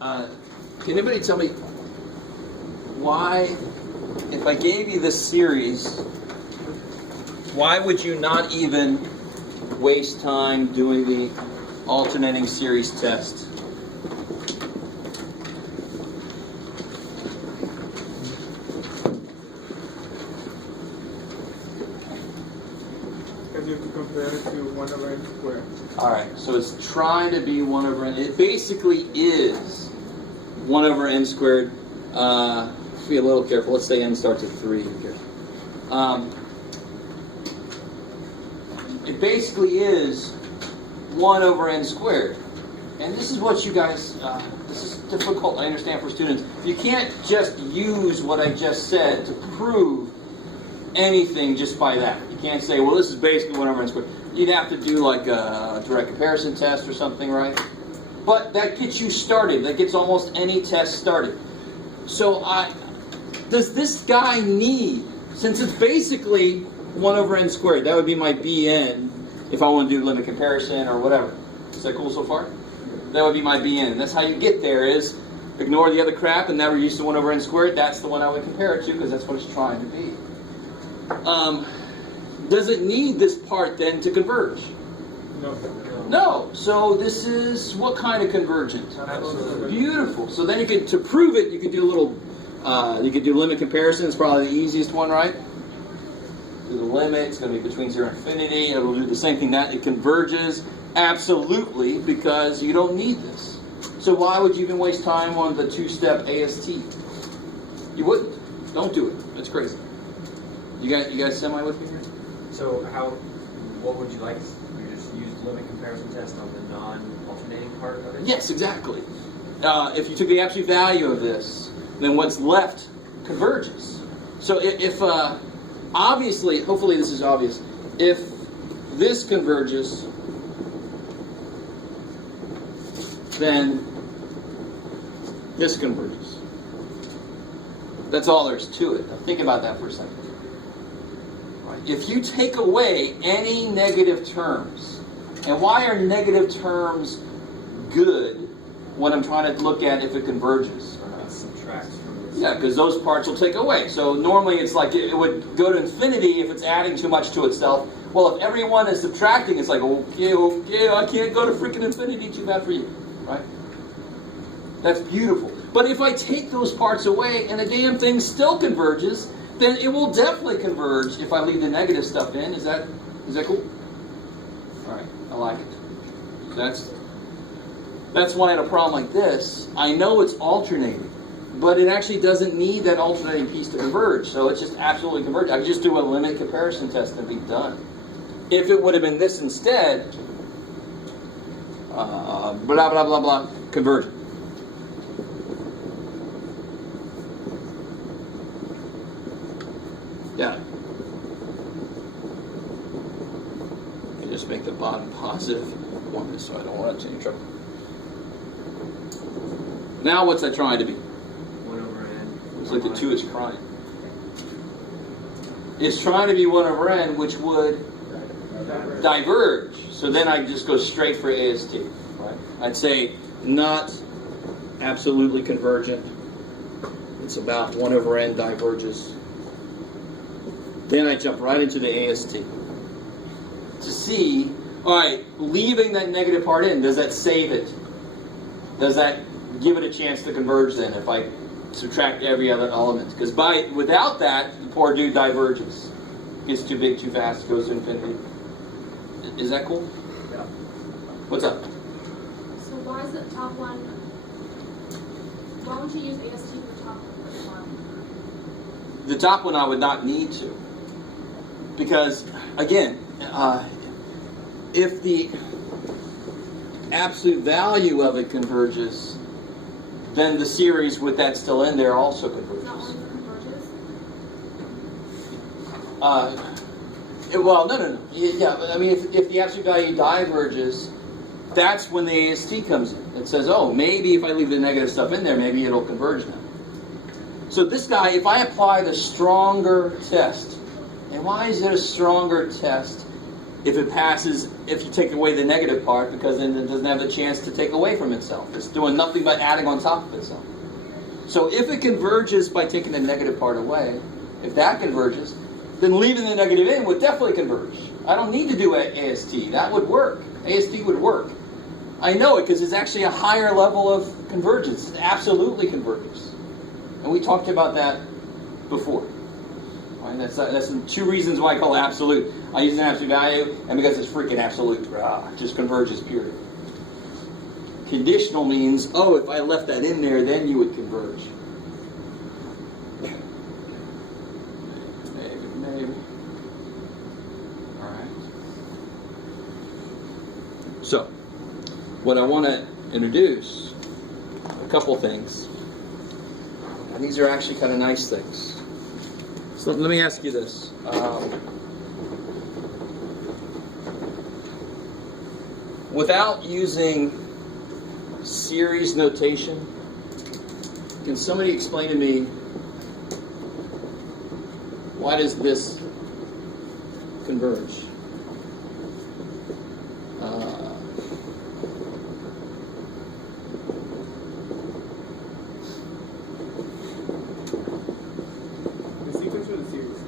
Can anybody tell me why, if I gave you this series, why would you not even waste time doing the alternating series test? Because you have to compare it to 1 over n squared. Alright, so it's trying to be 1 over n. It basically is 1 over n squared. Be a little careful. Let's say n starts at 3 here. It basically is 1 over n squared. And this is what you guys, this is difficult, I understand, for students. You can't just use what I just said to prove anything just by that. You can't say, well, this is basically 1 over n squared. You'd have to do like a direct comparison test or something, right? But that gets you started. That gets almost any test started. So does this guy need, since it's basically 1 over n squared, that would be my bn if I want to do limit comparison or whatever. Is that cool so far? That would be my bn. That's how you get there, is ignore the other crap and now we're used to 1 over n squared. That's the one I would compare it to because that's what it's trying to be. Does it need this part then to converge? No. No. So this is what kind of convergent? Absolutely. Beautiful. So then you could, to prove it, you could do a little, you could do limit comparison. It's probably the easiest one, right? Do the limit. It's going to be between 0 and infinity. It'll do the same thing. That it converges absolutely because you don't need this. So why would you even waste time on the two-step AST? You wouldn't. Don't do it. That's crazy. You guys semi with me here? So what would you like? We just use the limit comparison test on the non-alternating part of it? Yes, exactly. If you took the absolute value of this, then what's left converges. So if obviously, hopefully this is obvious, if this converges, then this converges. That's all there is to it. Now think about that for a second. If you take away any negative terms, and why are negative terms good when I'm trying to look at if it converges or not? It subtracts from this. Yeah, because those parts will take away. So normally it's like it would go to infinity if it's adding too much to itself. Well, if everyone is subtracting, it's like, okay, I can't go to freaking infinity, too bad for you, right? That's beautiful. But if I take those parts away and the damn thing still converges, then it will definitely converge if I leave the negative stuff in. Is that cool? All right, I like it. That's why in a problem like this, I know it's alternating, but it actually doesn't need that alternating piece to converge. So it's just absolutely converged. I could just do a limit comparison test and be done. If it would have been this instead, blah, blah, blah, blah, convergent. Yeah. You just make the bottom positive one, so I don't want it to be trouble. Now what's that trying to be? 1 over n. It's like the 2 is crying. It's trying to be 1 over n, which would diverge. So then I just go straight for AST. Right? I'd say not absolutely convergent. It's about 1 over n diverges. Then I jump right into the AST to see, all right, leaving that negative part in, does that save it? Does that give it a chance to converge then if I subtract every other element? Because without that, the poor dude diverges. Gets too big too fast, goes to infinity. Is that cool? Yeah. What's up? So why is the top one, why would you use AST for the top one? The top one I would not need to. Because, again, if the absolute value of it converges, then the series with that still in there also converges. Not one converges? Well, no. Yeah, I mean, if the absolute value diverges, that's when the AST comes in. It says, oh, maybe if I leave the negative stuff in there, maybe it'll converge now. So this guy, if I apply the stronger test, and why is it a stronger test? if it passes, if you take away the negative part, because then it doesn't have the chance to take away from itself. It's doing nothing but adding on top of itself. So if it converges by taking the negative part away, if that converges, then leaving the negative in would definitely converge. I don't need to do AST. That would work. AST would work. I know it because it's actually a higher level of convergence. It absolutely converges. And we talked about that before. Right? That's 2 reasons why I call it absolute. I use an absolute value, and because it's freaking absolute. It just converges, period. Conditional means, if I left that in there, then you would converge. Maybe. All right. So, what I want to introduce, a couple things. And these are actually kind of nice things. So let me ask you this. Without using series notation, can somebody explain to me why does this converge? The sequence or the series?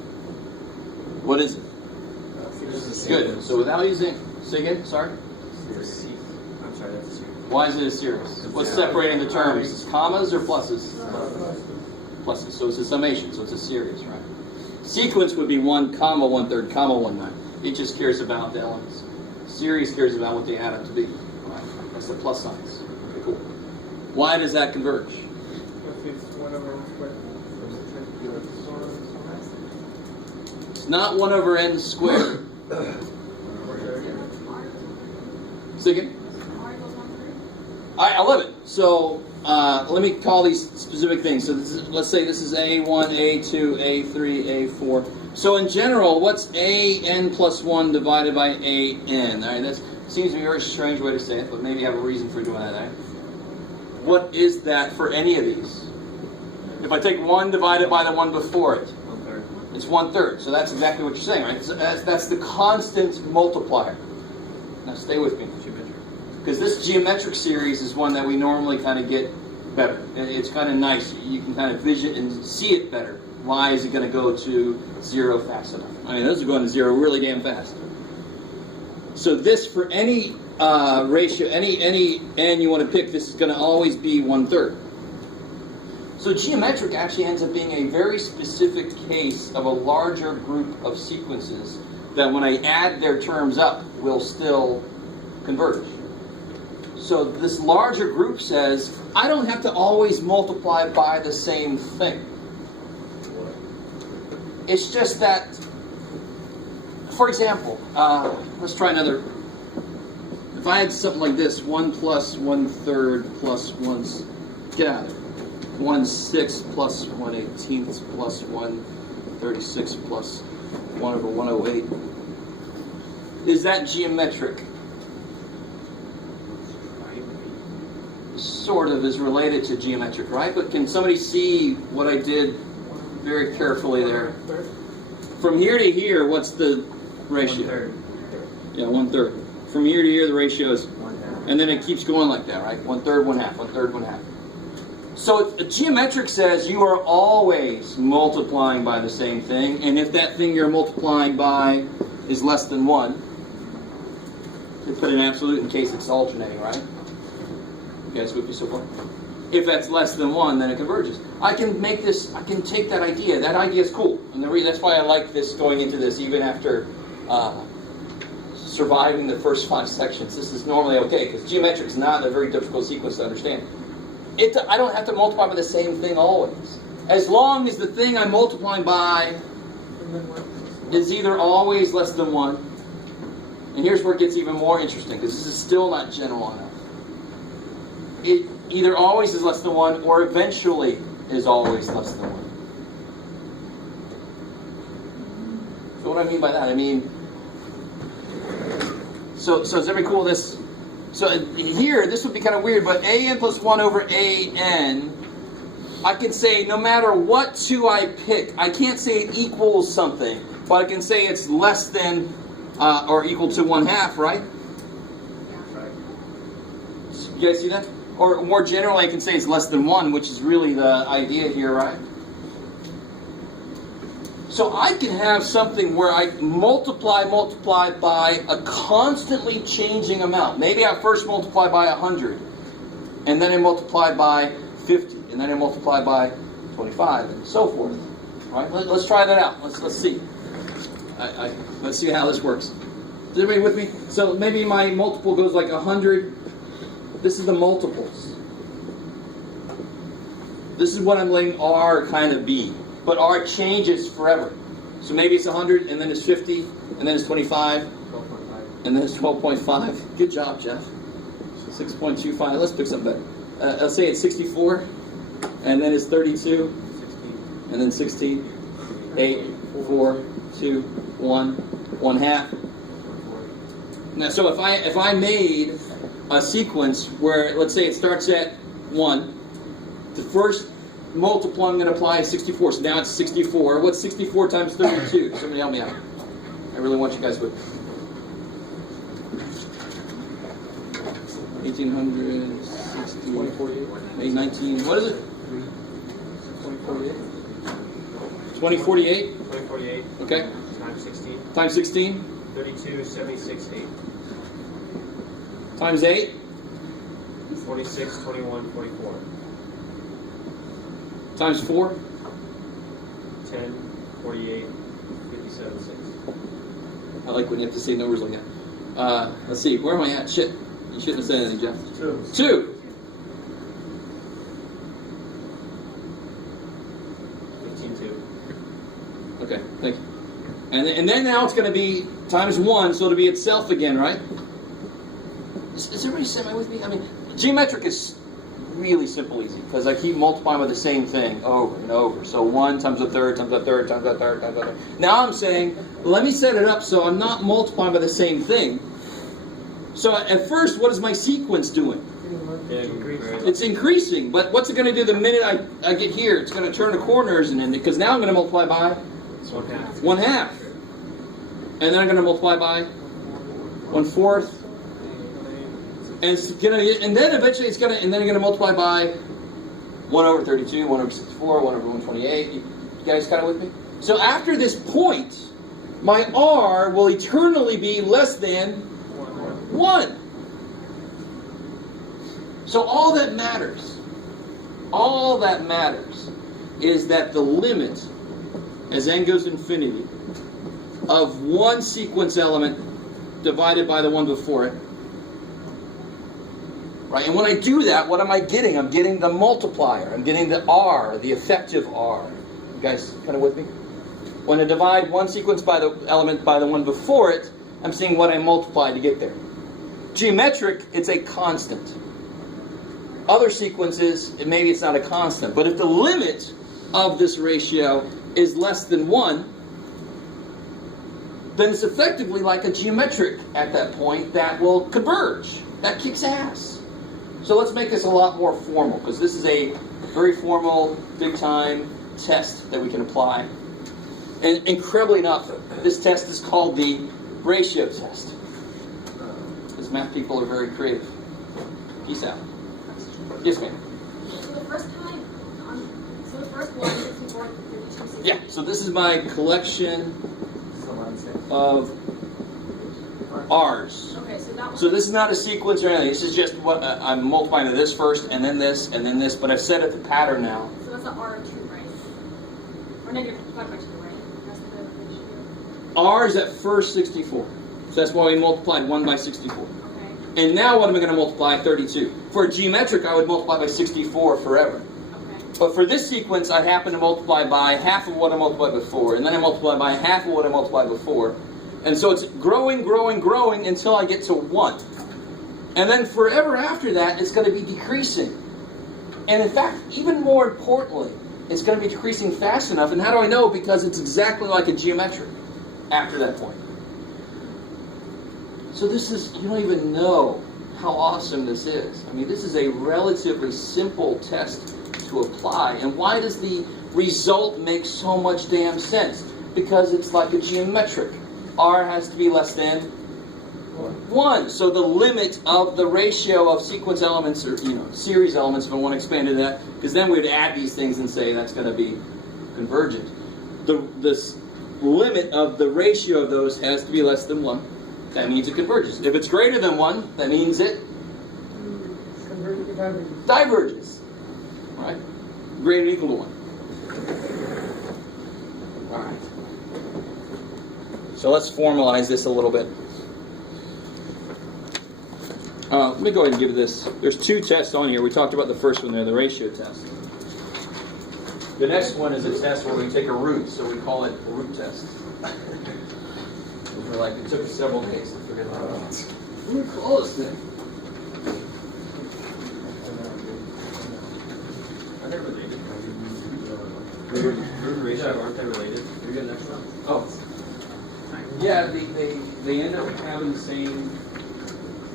What is it? Sequence. Good. So without using, say again, sorry? I'm sorry, that's a series. Why is it a series? What's separating the terms? Commas or pluses? Pluses. So it's a summation, so it's a series, right? Sequence would be 1 comma 1/3 comma 1/9. It just cares about the elements. Series cares about what they add up to be. Right? That's the plus signs. Okay, cool. Why does that converge? Because it's 1 over n squared. It's not 1 over n squared. Say again? I love it. So let me call these specific things. So this is, let's say this is A1, A2, A3, A4. So in general, what's AN plus 1 divided by AN? All right, that seems to be a very strange way to say it, but maybe you have a reason for doing that. Right? What is that for any of these? If I take 1 divided by the one before it, 1/3. it's 1/3. So that's exactly what you're saying, right? So that's the constant multiplier. Now stay with me. Because this geometric series is one that we normally kind of get better. It's kind of nice. You can kind of vision and see it better. Why is it going to go to 0 fast enough? I mean, those are going to 0 really damn fast. So this, for any ratio, any n you want to pick, this is going to always be 1/3. So geometric actually ends up being a very specific case of a larger group of sequences that when I add their terms up will still converge. So this larger group says, I don't have to always multiply by the same thing. It's just that, for example, let's try another. If I had something like this, 1 plus 1/3 plus 1, get out of there. 1/6 plus 1/18 plus 1/36 plus 1 over 108. Is that geometric? Sort of is related to geometric, right? But can somebody see what I did very carefully there? From here to here, what's the ratio? 1/3. Yeah, 1/3. From here to here, the ratio is, 1/2. and then it keeps going like that, right? 1/3, 1/2, 1/3, 1/2. So geometric says you are always multiplying by the same thing, and if that thing you're multiplying by is less than 1, you put an absolute in case it's alternating, right? You guys with me so far? If that's less than 1, then it converges. I can make this, I can take that idea. That idea is cool. And that's why I like this going into this, even after surviving the first 5 sections. This is normally okay, because geometric is not a very difficult sequence to understand. I don't have to multiply by the same thing always. As long as the thing I'm multiplying by is either always less than 1, and here's where it gets even more interesting, because this is still not general enough. It either always is less than 1 or eventually is always less than 1. So what do I mean by that? I mean, so is everybody cool with this? So here, this would be kind of weird, but an plus 1 over an, I can say no matter what 2 I pick, I can't say it equals something, but I can say it's less than or equal to 1/2, right? You guys see that? Or more generally, I can say it's less than 1, which is really the idea here, right? So I can have something where I multiply by a constantly changing amount. Maybe I first multiply by 100, and then I multiply by 50, and then I multiply by 25, and so forth. All right, let's try that out. Let's see. Let's see how this works. Is everybody with me? So maybe my multiple goes like 100. This is the multiples. This is what I'm letting R kind of be. But R changes forever. So maybe it's 100, and then it's 50, and then it's 25, 12.5. and then it's 12.5. Good job, Jeff. 6.25. Let's pick something better. Let's say it's 64, and then it's 32, 16. and then 16, 8, 4, 2, 1, 1/2. Now, so if I made a sequence where, let's say it starts at 1, the first multiple I'm going to apply is 64. So now it's 64. What's 64 times 32? Somebody help me out. I really want you guys with me. 1800, 60, 819. What is it? 2048. 2048? 2048 Okay. times 16. Times 16? 32, 76, 8. Times 8? 46, 21, 44. Times 4? 10, 48, 57, 6. I like when you have to say numbers like that. Let's see. Where am I at? Shit. You shouldn't have said anything, Jeff. 2. 15, 2. Okay, thank you. And then now it's going to be times 1, so it'll be itself again, right? Is everybody semi with me? I mean, geometric is really simple, easy, because I keep multiplying by the same thing over and over. So 1 times a third times a third times a third times a third. Now I'm saying, let me set it up so I'm not multiplying by the same thing. So at first, what is my sequence doing? It's increasing, but what's it going to do the minute I get here? It's going to turn the corners, and because now I'm going to multiply by 1/2. And then I'm going to multiply by 1/4. And it's gonna, and then eventually it's gonna, and then you're gonna multiply by 1 over 32, 1 over 64, 1 over 128. You guys kind of with me? So after this point, my R will eternally be less than 1. So all that matters is that the limit, as n goes to infinity, of one sequence element divided by the one before it. Right? And when I do that, what am I getting? I'm getting the multiplier. I'm getting the R, the effective R. You guys kind of with me? When I divide one sequence by the element by the one before it, I'm seeing what I multiply to get there. Geometric, it's a constant. Other sequences, maybe it's not a constant. But if the limit of this ratio is less than 1, then it's effectively like a geometric at that point that will converge. That kicks ass. So let's make this a lot more formal, because this is a very formal, big-time test that we can apply. And incredibly enough, this test is called the ratio test. Because math people are very creative. Peace out. Yes, ma'am. So the first time, so the first one, 64, 32, 64. Yeah, so this is my collection of R's. Okay, so that one. So this is not a sequence or anything. This is just what I'm multiplying to this first, and then this, and then this. But I've set it the pattern now. So that's the R2, right? Or negative 5 by 2, right? That's the ratio. R is at first 64. So that's why we multiplied 1 by 64. Okay. And now what am I going to multiply? 32. For a geometric, I would multiply by 64 forever. Okay. But for this sequence, I happen to multiply by half of what I multiplied before, and then I multiply by half of what I multiplied before. And so it's growing, growing, growing until I get to 1. And then forever after that, it's going to be decreasing. And in fact, even more importantly, it's going to be decreasing fast enough. And how do I know? Because it's exactly like a geometric after that point. So this is, you don't even know how awesome this is. I mean, this is a relatively simple test to apply. And why does the result make so much damn sense? Because it's like a geometric. R has to be less than 1. So the limit of the ratio of sequence elements, or series elements, if I want to expand to that, because then we would add these things and say that's going to be convergent. This limit of the ratio of those has to be less than 1. That means it converges. If it's greater than 1, that means it diverges. Right? Greater than or equal to 1. All right. So let's formalize this a little bit. Let me go ahead and give this. There's 2 tests on here. We talked about the first one there, the ratio test. The next one is a test where we take a root, so we call it a root test. We're like, it took us several days to figure that out. We're close then. Are they related? Root and ratio, aren't they related? You're getting next one? Oh. Yeah, they end up having the same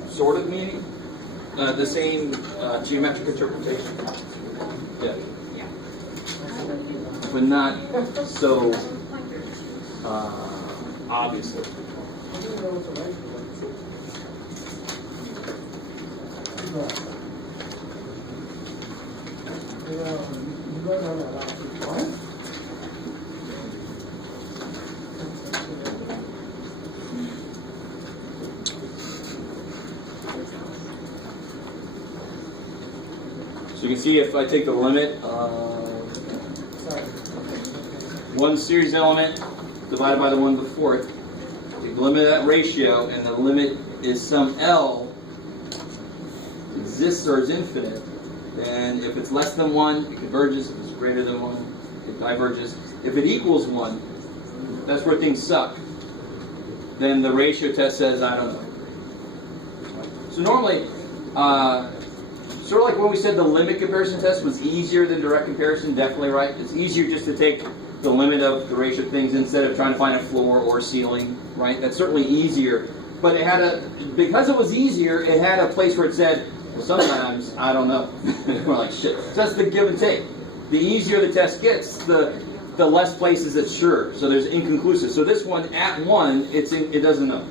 sort of meaning, the same geometric interpretation. Yeah. But not so obviously. So you can see if I take the limit of one series element divided by the one before it, take the limit of that ratio, and the limit is some L, exists or is infinite, then if it's less than 1, it converges. If it's greater than 1, it diverges. If it equals 1, that's where things suck. Then the ratio test says, I don't know. So normally, sort of like when we said the limit comparison test was easier than direct comparison, definitely right. It's easier just to take the limit of the ratio of things instead of trying to find a floor or ceiling, right? That's certainly easier. But it had because it was easier, it had a place where it said, well, sometimes, I don't know. We're like, shit. So that's the give and take. The easier the test gets, the less places it's sure. So there's inconclusive. So this one, at 1, it doesn't know.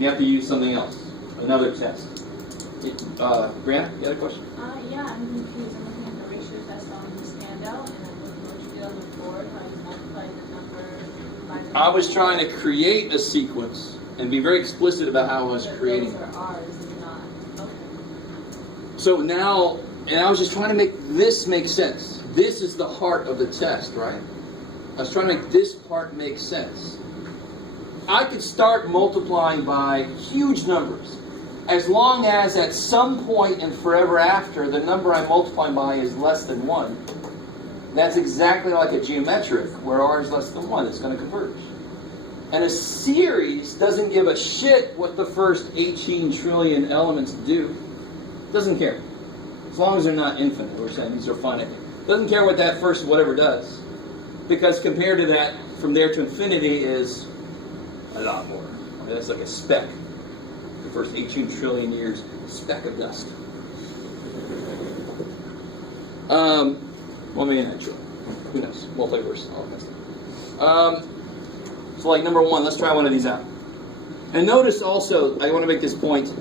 You have to use something else, another test. Grant, you had a question? Yeah, I'm confused. I'm looking at the ratio test on this handout, and I'm looking at what you did on the board, how you multiplied the number by the I was trying to create a sequence and be very explicit about how I was creating it. Those are R's and not. Okay. So now, and I was just trying to make this make sense. This is the heart of the test, right? I was trying to make this part make sense. I could start multiplying by huge numbers, as long as at some point and forever after, the number I'm multiplying by is less than 1. That's exactly like a geometric, where R is less than 1. It's going to converge. And a series doesn't give a shit what the first 18 trillion elements do. Doesn't care. As long as they're not infinite. We're saying these are finite. Doesn't care what that first whatever does. Because compared to that, from there to infinity is a lot more. I mean, that's like a speck. The first 18 trillion years, speck of dust. Well, maybe not true. Who knows? Multiverse, all that stuff. So like number 1, let's try one of these out. And notice also, I want to make this point,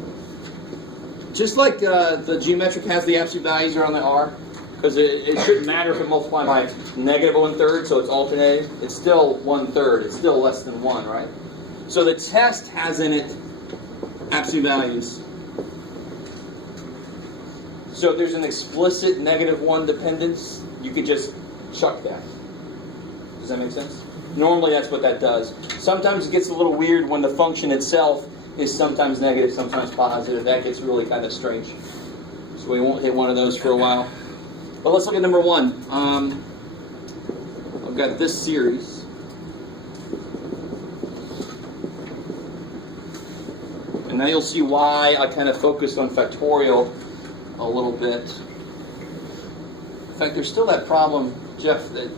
just like the geometric has the absolute values around the R, because it shouldn't matter if it multiplied by negative 1/3, so it's alternating. It's still 1/3. It's still less than 1, right? So the test has in it absolute values. So if there's an explicit -1 dependence, you could just chuck that. Does that make sense? Normally that's what that does. Sometimes it gets a little weird when the function itself is sometimes negative, sometimes positive. That gets really kind of strange. So we won't hit one of those for a while. But let's look at number 1. I've got this series. And now you'll see why I kind of focused on factorial a little bit. In fact, there's still that problem, Jeff, that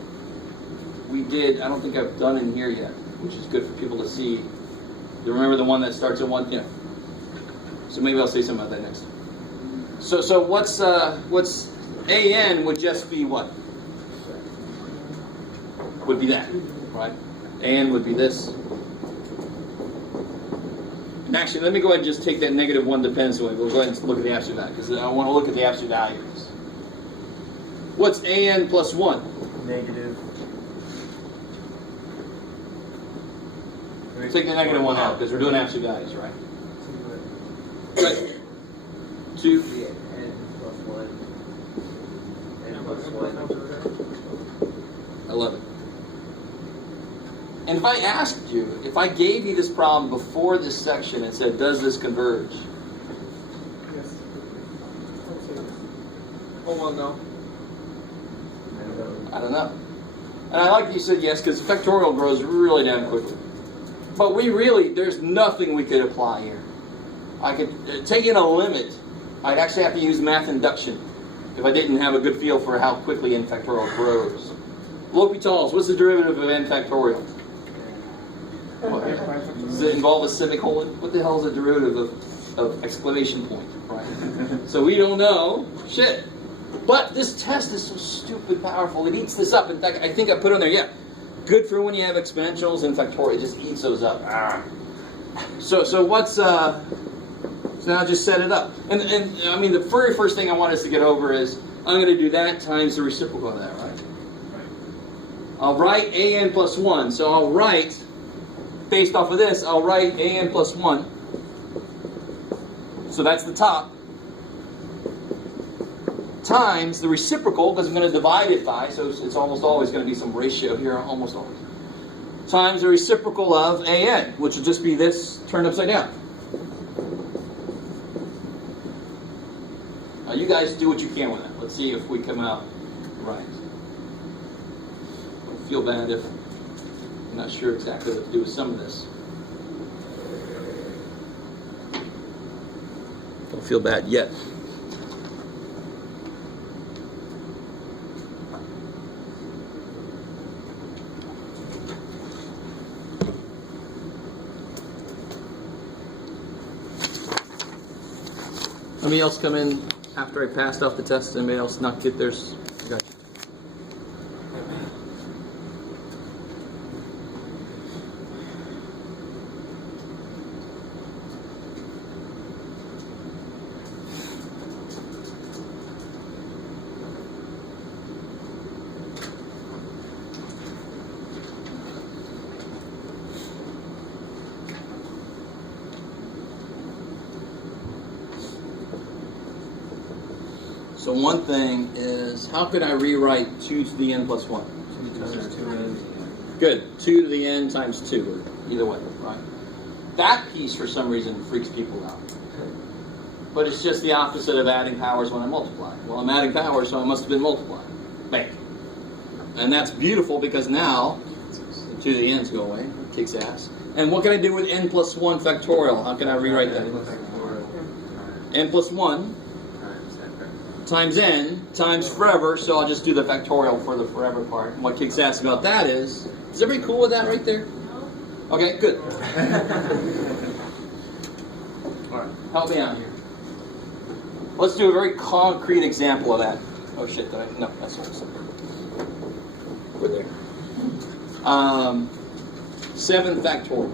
we did, I don't think I've done in here yet, which is good for people to see. You remember the one that starts at 1? Yeah. So maybe I'll say something about that next. So what's AN would just be what? Would be that, right? AN would be this. And actually, let me go ahead and just take that negative 1 dependence away. We'll go ahead and look at the absolute value, because I want to look at the absolute values. What's an plus 1? Negative. Take the negative 1 out, because we're doing absolute values, right? Right. 2. Yeah, n plus 1. N plus 1. 11. And if I asked you, if I gave you this problem before this section and said, does this converge? Yes. Okay. Oh, well, no. I don't know. And I like that you said yes, because factorial grows really damn quickly. But there's nothing we could apply here. I could take in a limit. I'd actually have to use math induction if I didn't have a good feel for how quickly n factorial grows. L'Hopital's, what's the derivative of n factorial? What? Does it involve a semicolon? What the hell is the derivative of exclamation point, right? So we don't know. Shit. But this test is so stupid powerful. It eats this up. In fact, I think I put on there, yeah. Good for when you have exponentials and factorial. It just eats those up. So what's... So now just set it up. And I mean, the very first thing I want us to get over is, I'm going to do that times the reciprocal of that, right? I'll write an plus 1. So I'll write, based off of this, I'll write an plus 1. So that's the top. Times the reciprocal, because I'm going to divide it by, so it's almost always going to be some ratio here, almost always. Times the reciprocal of an, which will just be this turned upside down. Now you guys do what you can with it. Let's see if we come out right. Don't feel bad if I'm not sure exactly what to do with some of this. Don't feel bad yet. Anybody else come in after I passed off the test? Anybody else not get theirs? I got you. So one thing is, how could I rewrite 2 to the n plus 1? 2 times 2n. Good. 2 to the n times 2, or either way, right? That piece, for some reason, freaks people out. But it's just the opposite of adding powers when I multiply. Well, I'm adding powers, so I must have been multiplying. Bang. And that's beautiful, because now, 2 to the n's go away. Kicks ass. And what can I do with n plus 1 factorial? How can I rewrite that? N plus 1 times n times forever, so I'll just do the factorial for the forever part. And what kicks ass about that is everybody cool with that right there? Okay, good. Alright, help me out here. Let's do a very concrete example of that. Oh shit, no, that's not something. Over there. 7 factorial.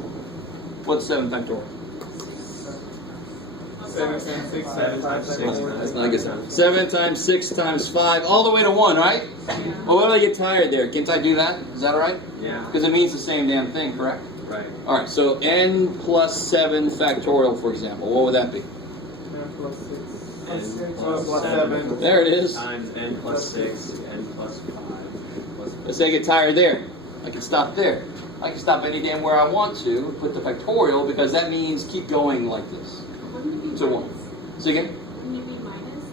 What's 7 factorial? 7 times 6 times 5 That's not a good sound. 7 times 6 times 5, all the way to 1, right? Well, what if I get tired there? Can't I do that? Is that all right? Yeah. Because it means the same damn thing, correct? Right. All right, so n plus 7 factorial, for example. What would that be? n plus 6. N plus plus 7. There it is. Times n plus 6, n plus 5, plus 5. Let's say I get tired there. I can stop there. I can stop any damn where I want to, put the factorial, because that means keep going like this. Wouldn't it be To 1. minus? So again, Wouldn't it be minus?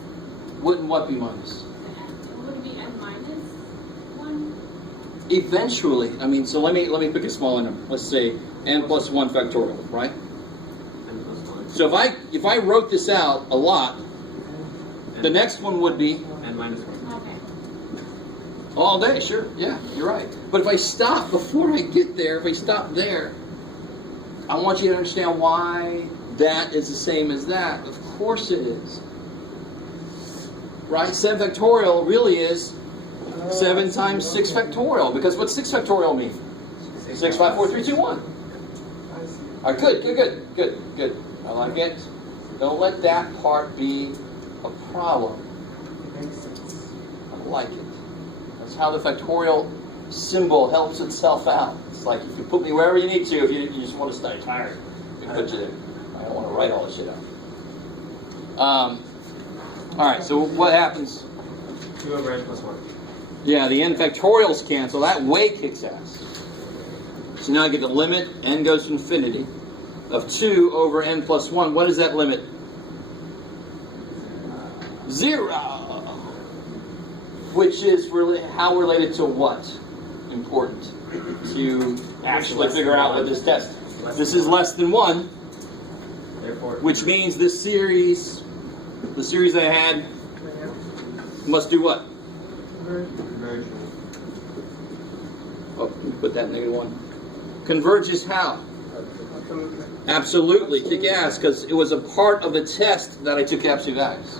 wouldn't what be minus? Would it be n minus 1? Eventually, I mean, so let me pick a smaller number. Let's say n plus 1 factorial, right? N plus 1. So if I wrote this out a lot, the next one would be N minus 1. Okay. all day, sure, yeah, you're right. But if I stop before I get there, if I stop there, I want you to understand why that is the same as that. Of course it is. Right? 7 factorial really is 7 times 6 factorial. Because what's 6 factorial mean? 6, 5, 4, 3, 2, 1. All right, good. I like it. Don't let that part be a problem. It makes sense. I like it. That's how the factorial symbol helps itself out. It's like you can put me wherever you need to if you just want to study tired. You can put you there. I don't want to write all this shit out. All right, so what happens? 2 over n plus 1. Yeah, the n factorials cancel. That way kicks ass. So now I get the limit, n goes to infinity, of 2 over n plus 1. What is that limit? 0. Which is really how related to what? Important to actually figure out what this test. This is less than 1, Therefore, which means this series, the series I had, must do what? converge. Oh, put that -1. Converges how? Absolutely. Absolutely. Kick ass, because it was a part of the test that I took absolute values.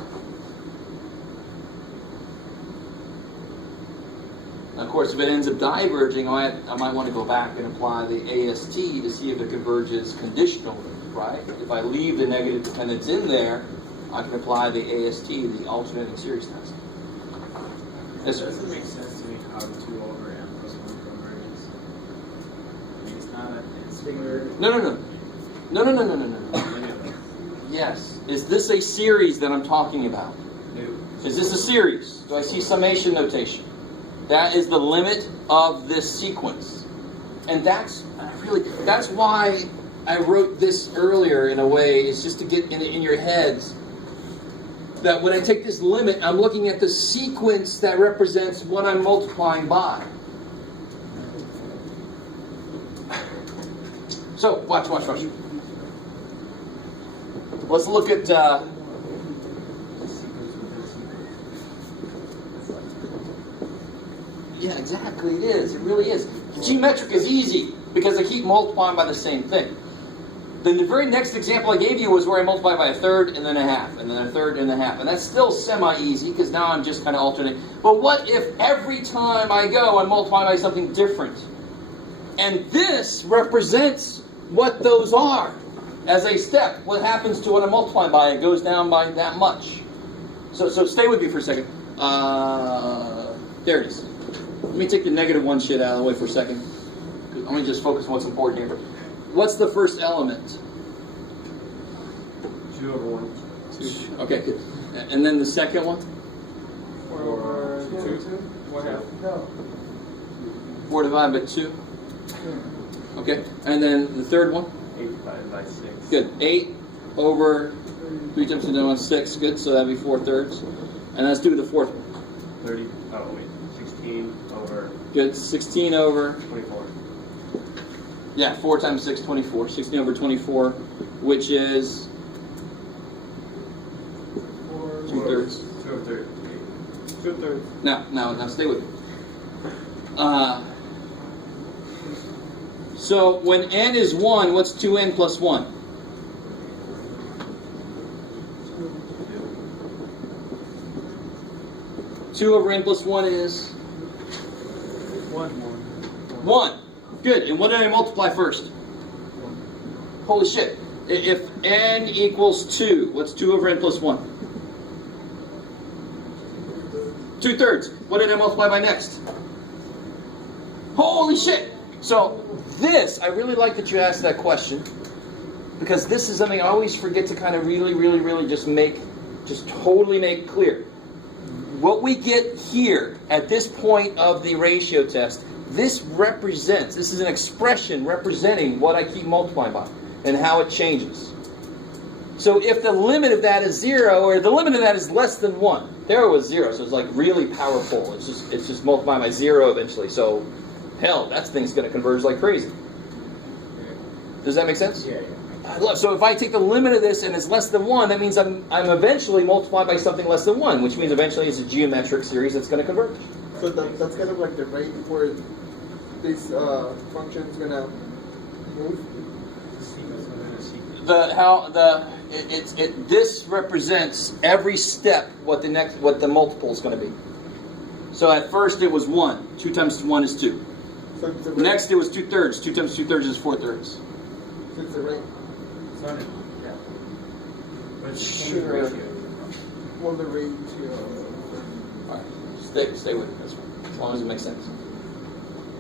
Now, of course, if it ends up diverging, I might want to go back and apply the AST to see if it converges conditionally, right? If I leave the negative dependence in there, I can apply the AST, the alternating series test. Yes, It sir. doesn't make sense to me how 2 over n plus 1 converges. I mean, it's not a, it's No. Yes. Is this a series that I'm talking about? Is this a series? Do I see summation notation? That is the limit of this sequence. And that's why I wrote this earlier in a way, is just to get in your heads that when I take this limit, I'm looking at the sequence that represents what I'm multiplying by. So, watch. Let's look at... Yeah, exactly, it is. It really is. Geometric is easy because I keep multiplying by the same thing. Then the very next example I gave you was where I multiplied by a third and then a half, and then a third and a half. And that's still semi-easy because now I'm just kind of alternating. But what if every time I go, I'm multiplying by something different? And this represents what those are. As a step, what happens to what I'm multiplying by? It goes down by that much. So stay with me for a second. There it is. Let me take the -1 shit out of the way for a second. Let me just focus on what's important here. What's the first element? 2 over 1. 2. Okay, good. And then the second one? 4 over 2. 1/2. 4 divided by 2. Okay. And then the third one? 8 divided by 6. Good. 8 over 3 times 2 divided by 6. Good. So that'd be 4/3. And let's do the fourth one. 16 over Good. 16 over... 24. Yeah, 4 times 6, 24. 16 over 24, which is 2/3. 2 over 3. 2/3. Now, stay with me. So when n is 1, what's 2n plus 1? 2 over n plus 1 is 1. Good. And what did I multiply first? Holy shit. If n equals 2, what's 2 over n plus 1? 2/3. What did I multiply by next? Holy shit. So this, I really like that you asked that question, because this is something I always forget to kind of really just totally make clear. What we get here at this point of the ratio test, this is an expression representing what I keep multiplying by and how it changes. So if the limit of that is 0, or the limit of that is less than 1, there it was 0, so it's like really powerful. It's just multiplying by 0 eventually. So hell, that thing's going to converge like crazy. Does that make sense? Yeah. So if I take the limit of this and it's less than 1, that means I'm eventually multiplied by something less than 1, which means eventually it's a geometric series that's going to converge. So that's kind of like the rate where this function is gonna move. This represents every step what the multiple is going to be. So at first it was 1. 2 times 1 is 2. So Next it was 2/3. 2 times 2/3 is 4/3. So It's the rate. It's not yeah. But it's the Sure. ratio. Well, the rate to. All right, stay with me. That's fine. As long as it makes sense.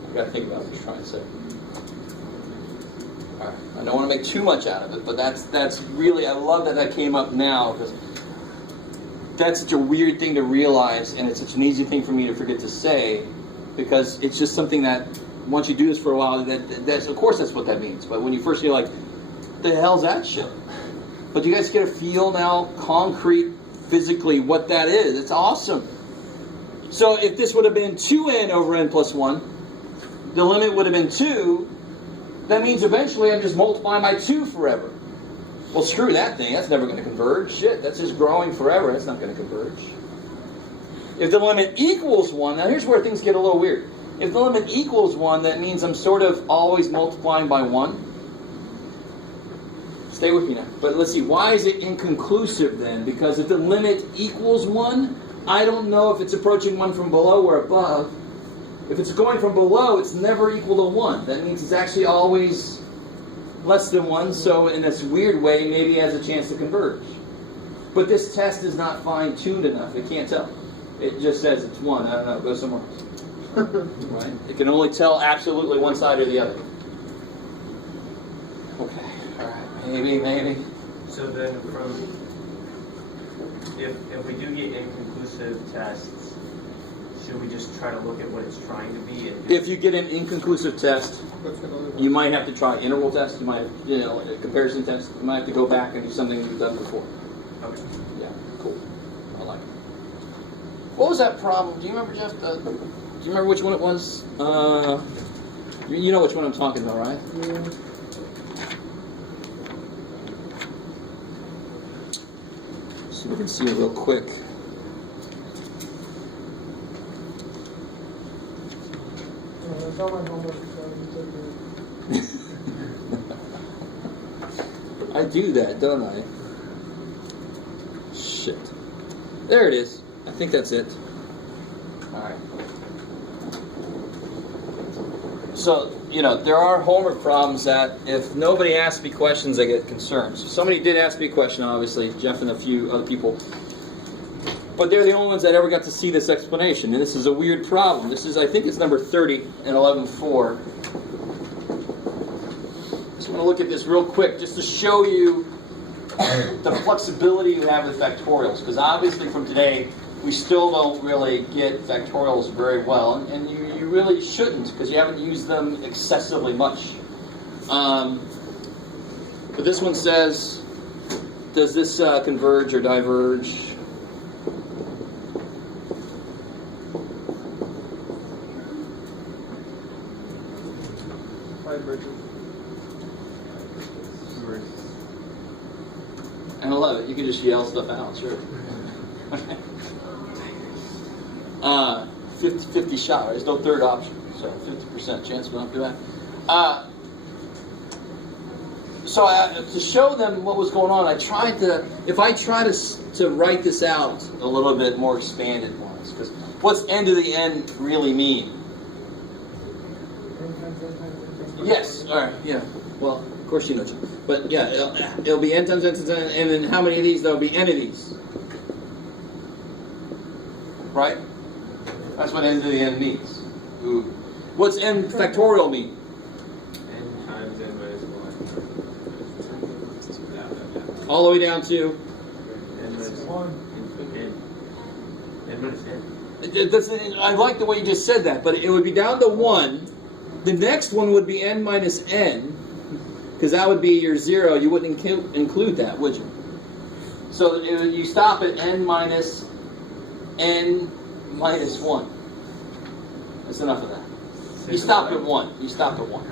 You got to think about what you're trying to say. All right. I don't want to make too much out of it, but that's really, I love that came up now, because that's such a weird thing to realize, and it's such an easy thing for me to forget to say, because it's just something that once you do this for a while, that's of course that's what that means. But when you first hear, like, the hell's that shit? But you guys get a feel now, concrete, physically, what that is. It's awesome. So if this would have been 2n over n plus 1, the limit would have been 2. That means eventually I'm just multiplying by 2 forever. Well, screw that thing. That's never going to converge. Shit, that's just growing forever. That's not going to converge. If the limit equals 1, now here's where things get a little weird. If the limit equals 1, that means I'm sort of always multiplying by 1. Stay with me now. But let's see, why is it inconclusive then? Because if the limit equals 1, I don't know if it's approaching 1 from below or above. If it's going from below, it's never equal to 1. That means it's actually always less than 1, so in this weird way, maybe it has a chance to converge. But this test is not fine-tuned enough. It can't tell. It just says it's 1. I don't know. Go somewhere else. Right? It can only tell absolutely one side or the other. Okay. All right. Maybe. So then if we do get inconclusive tests, should we just try to look at what it's trying to be? And If you get an inconclusive test, you might have to try interval test. You might, a comparison test. You might have to go back and do something you've done before. Okay. Yeah, cool. I like it. What was that problem? Do you remember, Jeff? Do you remember which one it was? You know which one I'm talking about, right? Yeah. So we can see it real quick. It's all my homework, so you take it. I do that, don't I? Shit. There it is. I think that's it. Alright. So, there are homework problems that if nobody asks me questions, I get concerned. So somebody did ask me a question, obviously, Jeff and a few other people. But they're the only ones that ever got to see this explanation. And this is a weird problem. This is, I think it's number 30 in 11.4. Just want to look at this real quick just to show you the flexibility you have with factorials. Because obviously from today, we still don't really get factorials very well. And you really shouldn't, because you haven't used them excessively much. But this one says, does this converge or diverge? And I love it. You can just yell stuff out, sure. 50 shot, right? There's no third option. So 50% chance we'll have to do that. So to show them what was going on, if I try to write this out a little bit more expanded wise, because what's n to the n really mean? Yes, all right, yeah. Well, of course you know. But yeah, it'll be n times n times n, and then how many of these? There'll be n of these. Right? That's what n to the n means. Ooh. What's n factorial mean? N times n minus 1. All the way down to? N minus 1. N minus n. I like the way you just said that, but it would be down to 1. The next one would be n minus n, because that would be your 0. You wouldn't include that, would you? So you stop at n minus 1. That's enough of that. You stopped at 1. You stopped at 1.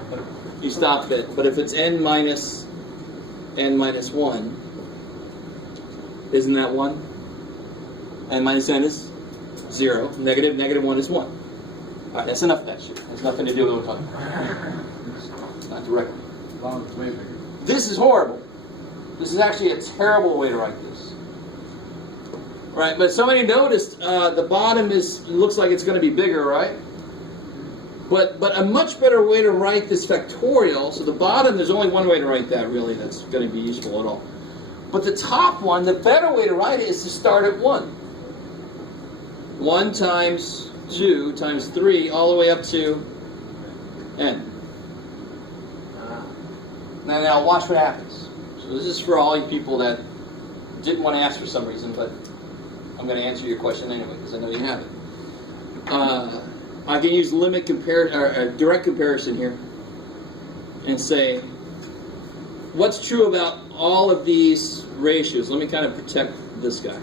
You stopped at, but if it's n minus 1, isn't that 1? N minus n is 0. Negative 1 is 1. All right, that's enough of that shit. Has nothing to do with what we're talking about. It's not directly. This is horrible. This is actually a terrible way to write this. Right, but somebody noticed the bottom looks like it's going to be bigger, right? But a much better way to write this factorial, so the bottom, there's only one way to write that really that's going to be useful at all. But the top one, the better way to write it is to start at 1. 1 times 2 times 3 all the way up to n. Now watch what happens. So this is for all you people that didn't want to ask for some reason, but I'm going to answer your question anyway because I know you have it. I can use direct comparison here and say, what's true about all of these ratios? Let me kind of protect this guy.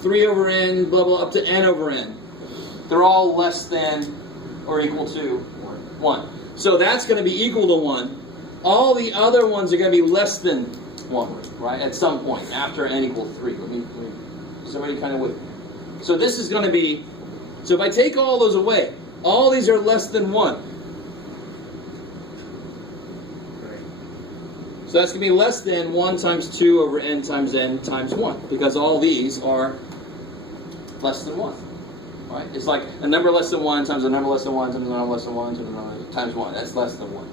3 over n, blah, blah, up to n over n. They're all less than or equal to 1. So that's going to be equal to 1. All the other ones are going to be less than 1, right, at some point after n equals 3. Is everybody kind of with me? So this is going to be, so if I take all those away, all these are less than 1. So that's going to be less than 1 times 2 over n times 1, because all these are less than 1. Right? It's like a number less than 1 times a number less than 1 times a number less than 1 times a number times 1. That's less than 1.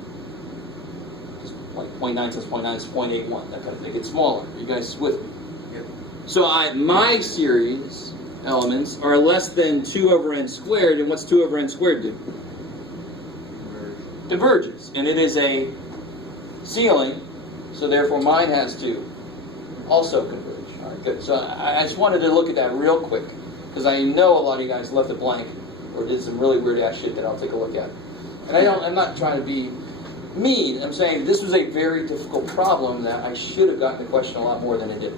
It's like 0.9 times 0.9 is 0.81. That kind of thing. It's smaller. You guys with me? Yep. So my series elements are less than 2 over n squared, and what's 2 over n squared do? Diverges. And it is a ceiling, so therefore mine has to also converge. All right, good. So I just wanted to look at that real quick, because I know a lot of you guys left it blank, or did some really weird ass shit that I'll take a look at. And I'm not trying to be mean. I'm saying this was a very difficult problem that I should have gotten the question a lot more than I did,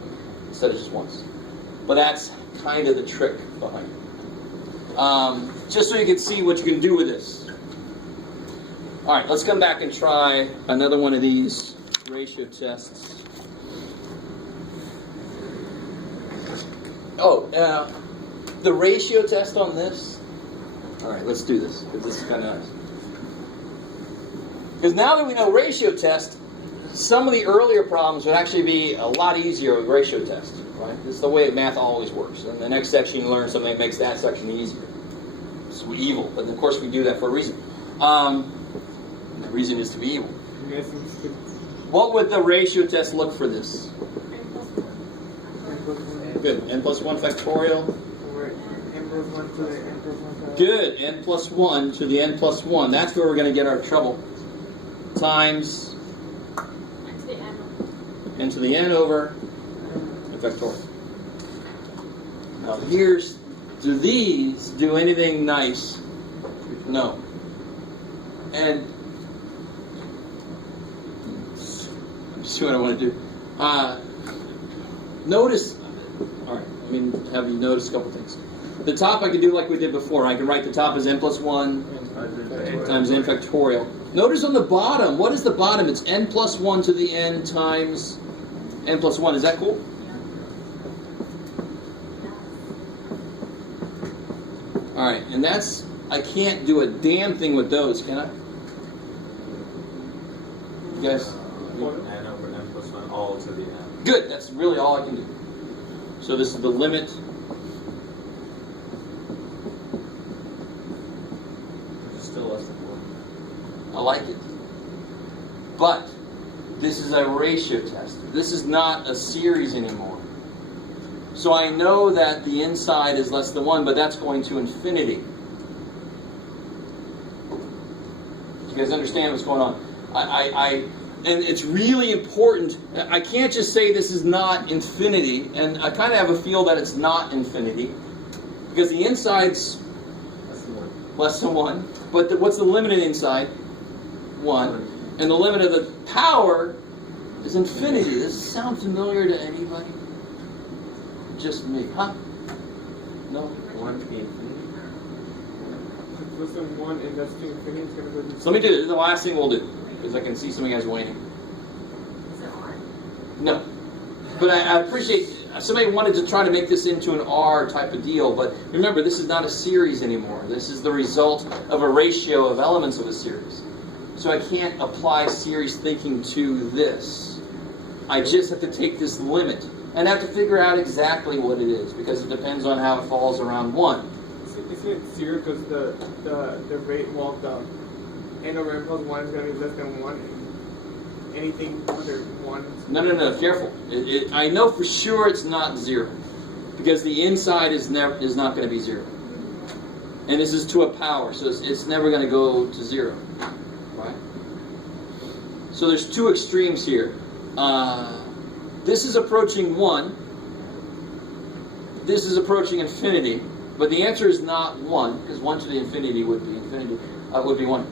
instead of just once. But that's kind of the trick behind it. Just so you can see what you can do with this. All right, let's come back and try another one of these ratio tests. Oh, the ratio test on this. All right, let's do this, because this is kind of nice. Because now that we know ratio test, some of the earlier problems would actually be a lot easier with ratio test, right? This is the way math always works. In the next section, you learn something that makes that section easier. It's evil, but of course we do that for a reason. And the reason is to be evil. What would the ratio test look for this? Good. N plus 1 factorial. N plus 1 to the n plus 1. Good. N plus 1 to the n plus 1. That's where we're going to get our trouble. Times n to the n over n factorial. Now do these do anything nice? No. And let's see what I want to do. Notice, all right, let me have you notice a couple things. The top I can do like we did before. I can write the top as n plus 1 times n factorial. Notice on the bottom, what is the bottom? It's n plus 1 to the n times n plus 1. Is that cool? All right, and that's, I can't do a damn thing with those, can I? You guys? N over n plus 1 all to the n. Good, that's really all I can do. So this is the limit. It's still less than 1. I like it. But this is a ratio test. This is not a series anymore. So I know that the inside is less than 1, but that's going to infinity. You guys understand what's going on? And it's really important. I can't just say this is not infinity, and I kind of have a feel that it's not infinity, because the inside's less than 1. But what's the limit of the inside? 1. And the limit of the power is infinity. Does this sound familiar to anybody? Just me, huh? No? 1 to the infinity. Less than 1 and that's to infinity. It's going to go to So let me do this. This is the last thing we'll do, because I can see some of you guys waiting. No. But I appreciate, somebody wanted to try to make this into an R type of deal, but remember, this is not a series anymore. This is the result of a ratio of elements of a series. So I can't apply series thinking to this. I just have to take this limit and have to figure out exactly what it is, because it depends on how it falls around 1. So isn't it 0 because the rate, well, the n over n plus 1 is going to be less than 1, and anything under 1 is... No, careful. I know for sure it's not 0. Because the inside is not going to be 0. And this is to a power, so it's never going to go to 0. Right? So there's two extremes here. This is approaching 1. This is approaching infinity. But the answer is not 1, because 1 to the infinity would be 1.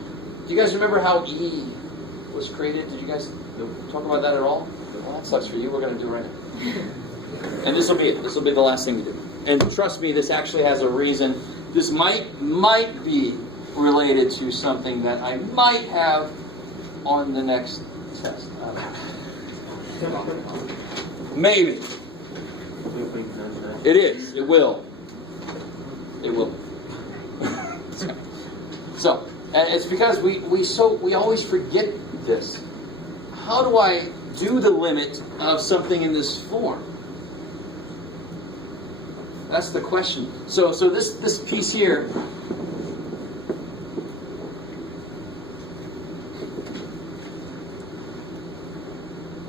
Do you guys remember how E was created? Did you guys talk about that at all? Well, that sucks for you. We're going to do it right now. And this will be it. This will be the last thing to do. And trust me, this actually has a reason. This might be related to something that I might have on the next test. Maybe. It is. It will. It will. So, and it's because we always forget this. How do I do the limit of something in this form? That's the question. So this piece here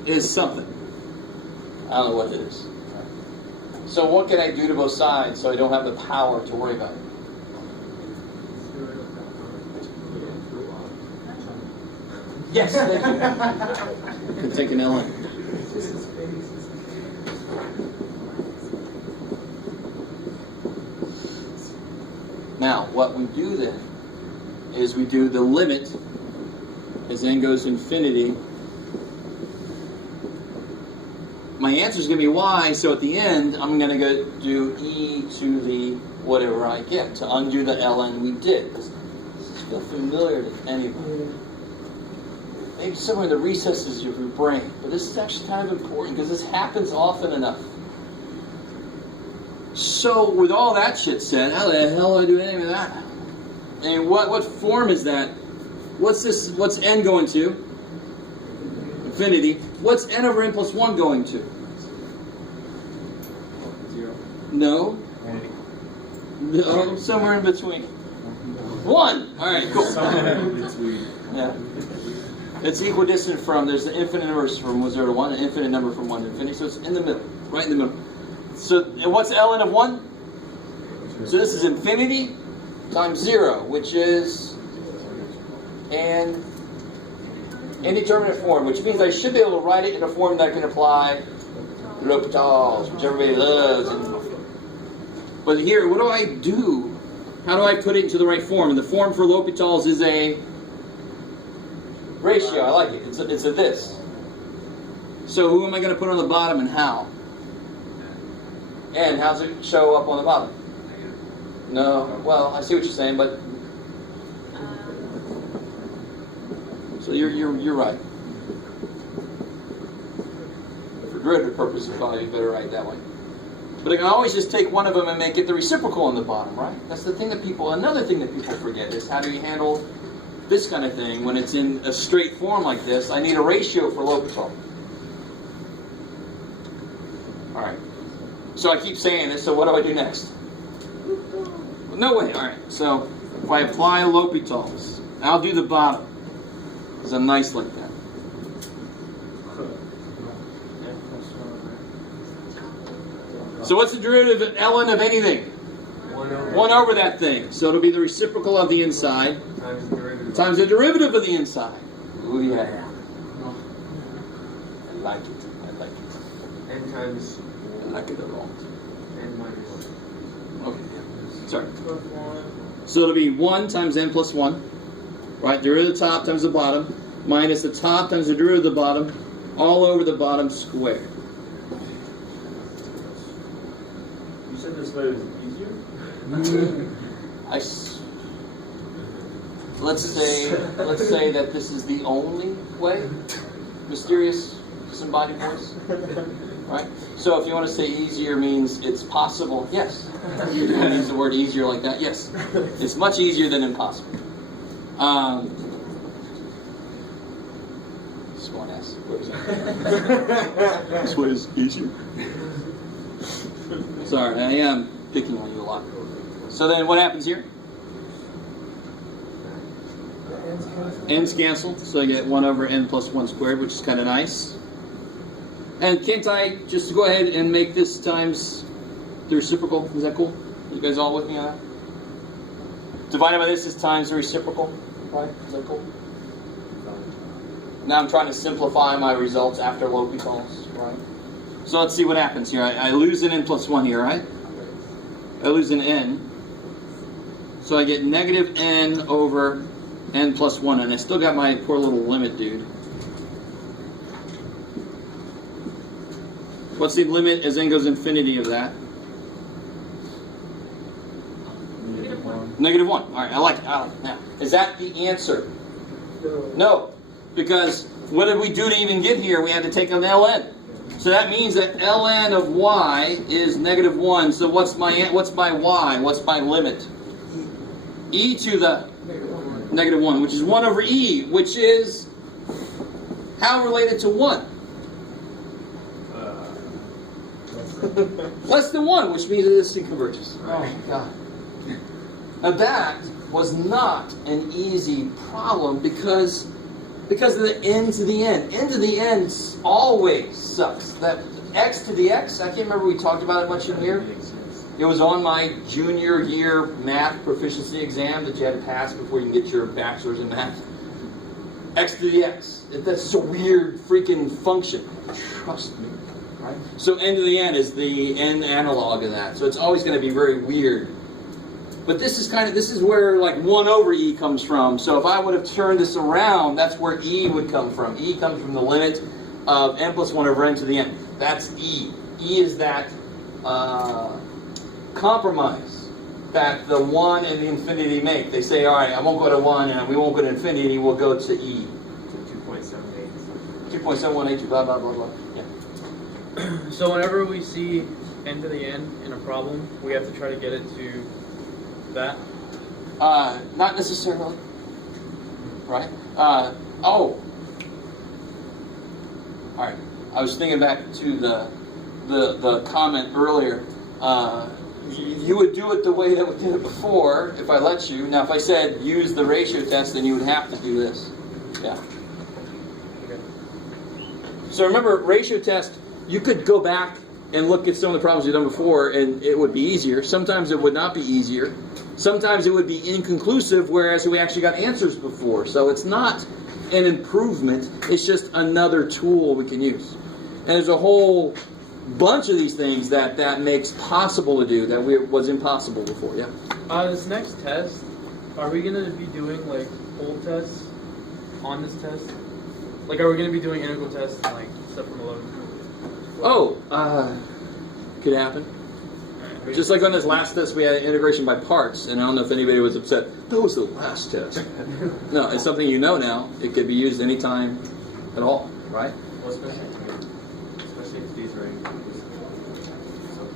is something. I don't know what it is. So what can I do to both sides so I don't have the power to worry about it? Yes, thank you. Can take an L in. Now, what we do then is we do the limit as n goes to infinity. My answer is going to be y, so at the end, I'm going to go do e to the whatever I get to undo the ln we did. Does this feel familiar to anybody? Maybe somewhere in the recesses of your brain, but this is actually kind of important because this happens often enough. So, with all that shit said, how the hell do I do any of that? And what form is that? What's this? What's n going to? Infinity. What's n over n plus 1 going to? 0. No. No, somewhere in between. 1! Alright, cool. Somewhere in between. Yeah. It's equidistant from, there's an infinite number from 0 to 1, an infinite number from 1 to infinity, so it's in the middle, right in the middle. So, and what's ln of 1? So this is infinity times 0, which is an indeterminate form, which means I should be able to write it in a form that I can apply to L'Hopital's, which everybody loves. But here, what do I do? How do I put it into the right form? And the form for L'Hopital's is a ratio. I like it. It's a this. So who am I going to put on the bottom and how? And how's it show up on the bottom? No. Well, I see what you're saying, but so you're right. For derivative purposes, probably better write that way. But I can always just take one of them and make it the reciprocal on the bottom, right? That's the thing that another thing that people forget is how do you handle this kind of thing when it's in a straight form like this? I need a ratio for L'Hopital. All right. So I keep saying this, so what do I do next? No way. All right. So if I apply L'Hopital's, I'll do the bottom because I'm nice like that. So what's the derivative of ln of anything? 1 over that thing. So it'll be the reciprocal of the inside times the derivative of the inside. Ooh, yeah. I like it. I like it. N times I like it a lot. n minus. Okay. Sorry. So it'll be 1 times n plus 1. Right? Derivative of the top times the bottom. Minus the top times the derivative of the bottom. All over the bottom squared. You said this way was easier? Let's say that this is the only way. Mysterious disembodied voice. Right? So if you want to say easier means it's possible, yes. You want to use the word easier like that, yes. It's much easier than impossible. This one S. This way is easier. Sorry, I am picking on you a lot. So then what happens here? N's cancel, so I get 1 over n plus 1 squared, which is kind of nice. And can't I just go ahead and make this times the reciprocal? Is that cool? You guys all with me on that? Divided by this is times the reciprocal, right? Is that cool? Now I'm trying to simplify my results after L'Hopital's, right? So let's see what happens here. I lose an n plus 1 here, right? I lose an n. So I get negative n over n plus 1, and I still got my poor little limit, dude. What's the limit as n goes infinity of that? Negative 1. All right, I like it. Now, is that the answer? No, because what did we do to even get here? We had to take an ln. So that means that ln of y is negative 1. So what's my y? What's my limit? E to the negative 1, which is 1 over e, which is how related to 1? Less than 1, which means that this thing converges. Oh my god. Now that was not an easy problem because of the n to the n. N to the n always sucks. That x to the x, I can't remember we talked about it much in here. It was on my junior year math proficiency exam that you had to pass before you can get your bachelor's in math. X to the x. That's just a weird freaking function. Trust me. Right? So n to the n is the n analog of that. So it's always going to be very weird. But this is where like 1 over e comes from. So if I would have turned this around, that's where e would come from. E comes from the limit of n plus 1 over n to the n. That's e. E is that compromise that the 1 and the infinity make. They say, all right, I won't go to 1 and we won't go to infinity, we'll go to e. 2.78. 2.718, blah, blah, blah, blah. Yeah. So whenever we see n to the n in a problem, we have to try to get it to that? Not necessarily. Right? All right. I was thinking back to the comment earlier. You would do it the way that we did it before if I let you. Now, if I said use the ratio test, then you would have to do this. Yeah. Okay. So remember, ratio test, you could go back and look at some of the problems you've done before, and it would be easier. Sometimes it would not be easier. Sometimes it would be inconclusive, whereas we actually got answers before. So it's not an improvement. It's just another tool we can use. And there's a whole bunch of these things that makes possible to do that was impossible before. Yeah. This next test, are we going to be doing like old tests on this test? Like, are we going to be doing integral tests and like stuff from 11? Oh, could happen. Just like on this last test, we had integration by parts, and I don't know if anybody was upset. That was the last test. No, it's something you know now. It could be used anytime at all, right? Well, especially if these are inconclusive. So,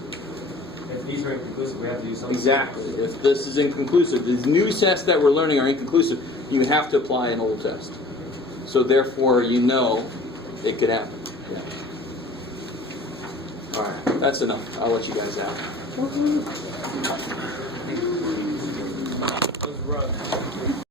if these are inconclusive, we have to do something. Exactly. If this is inconclusive, these new tests that we're learning are inconclusive, you have to apply an old test. So therefore, you know it could happen. Yeah. All right, that's enough. I'll let you guys out. It was rough.